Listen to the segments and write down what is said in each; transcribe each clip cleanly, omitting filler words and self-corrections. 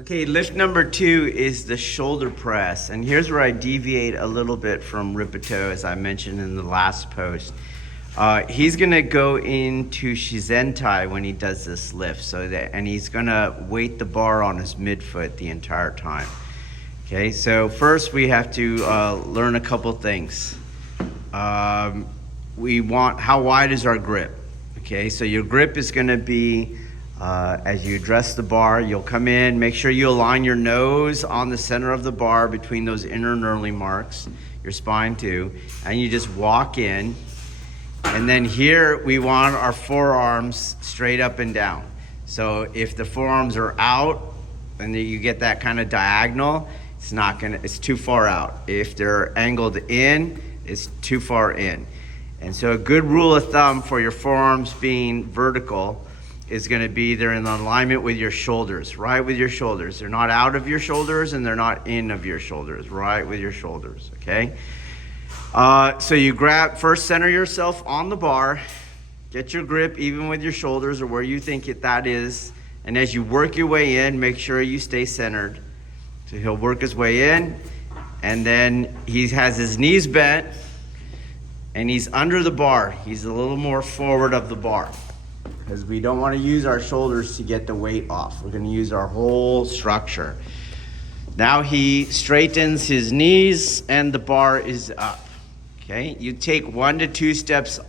Okay, lift number 2 is the shoulder press. And here's where I deviate a little bit from Ripito, as I mentioned in the last post. He's gonna go into Shizentai when he does this lift, and he's gonna weight the bar on his midfoot the entire time. Okay, so first we have to learn a couple things. How wide is our grip? Okay, so your grip is gonna be, as you address the bar, you'll come in, make sure you align your nose on the center of the bar between those inner knurling marks, your spine too, and you just walk in. And then here we want our forearms straight up and down. So if the forearms are out and you get that kind of diagonal, it's too far out. If they're angled in, it's too far in. And so a good rule of thumb for your forearms being vertical is going to be they're in alignment with your shoulders, right with your shoulders. They're not out of your shoulders and they're not in of your shoulders, right with your shoulders, okay? So you first center yourself on the bar, get your grip even with your shoulders or where you think that is, and as you work your way in, make sure you stay centered. So he'll work his way in, and then he has his knees bent, and he's under the bar. He's a little more forward of the bar, because we don't want to use our shoulders to get the weight off. We're going to use our whole structure. Now he straightens his knees, and the bar is up. Okay, you take 1 to 2 steps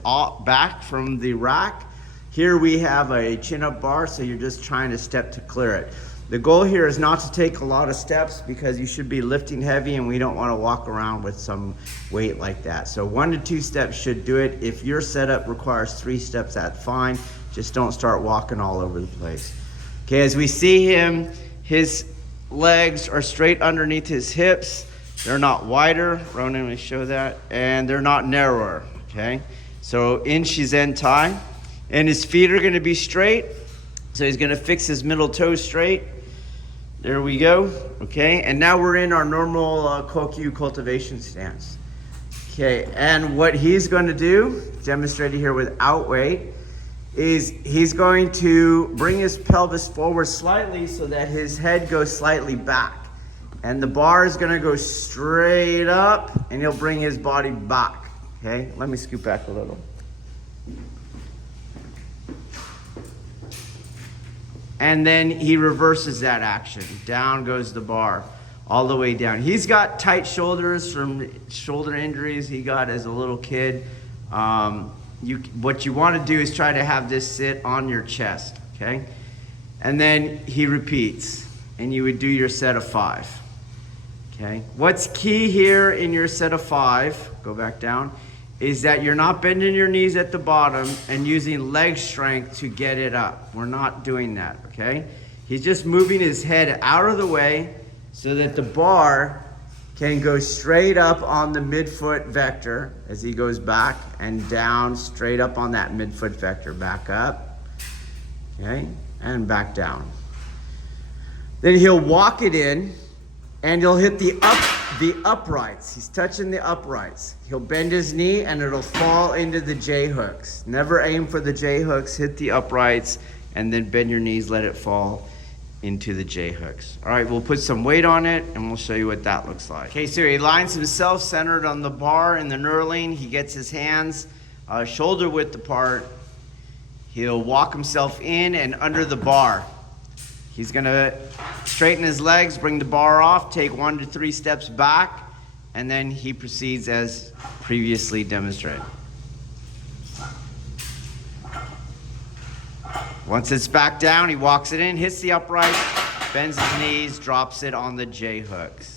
back from the rack. Here we have a chin-up bar, so you're just trying to step to clear it. The goal here is not to take a lot of steps because you should be lifting heavy and we don't want to walk around with some weight like that. So 1 to 2 steps should do it. If your setup requires 3 steps, that's fine. Just don't start walking all over the place. Okay, as we see him, his legs are straight underneath his hips. They're not wider, Ronan will show that, and they're not narrower, okay? So in Shizentai, and his feet are gonna be straight, so he's gonna fix his middle toes straight. There we go, okay? And now we're in our normal Kokyu cultivation stance. Okay, and what he's gonna do, demonstrated here without weight, is he's going to bring his pelvis forward slightly so that his head goes slightly back. And the bar is gonna go straight up and he'll bring his body back, okay? Let me scoot back a little. And then he reverses that action. Down goes the bar, all the way down. He's got tight shoulders from shoulder injuries he got as a little kid. What you wanna do is try to have this sit on your chest, okay? And then he repeats, and you would do your set of 5. Okay. What's key here in your set of 5, go back down, is that you're not bending your knees at the bottom and using leg strength to get it up. We're not doing that, okay? He's just moving his head out of the way so that the bar can go straight up on the midfoot vector as he goes back and down straight up on that midfoot vector. Back up, okay, and back down. Then he'll walk it in, and he'll hit the uprights. He's touching the uprights. He'll bend his knee and it'll fall into the J hooks. Never aim for the J hooks, hit the uprights, and then bend your knees, let it fall into the J hooks. All right, we'll put some weight on it and we'll show you what that looks like. Okay, so he lines himself centered on the bar in the knurling. He gets his hands shoulder width apart. He'll walk himself in and under the bar. He's gonna straighten his legs, bring the bar off, take 1 to 3 steps back, and then he proceeds as previously demonstrated. Once it's back down, he walks it in, hits the upright, bends his knees, drops it on the J hooks.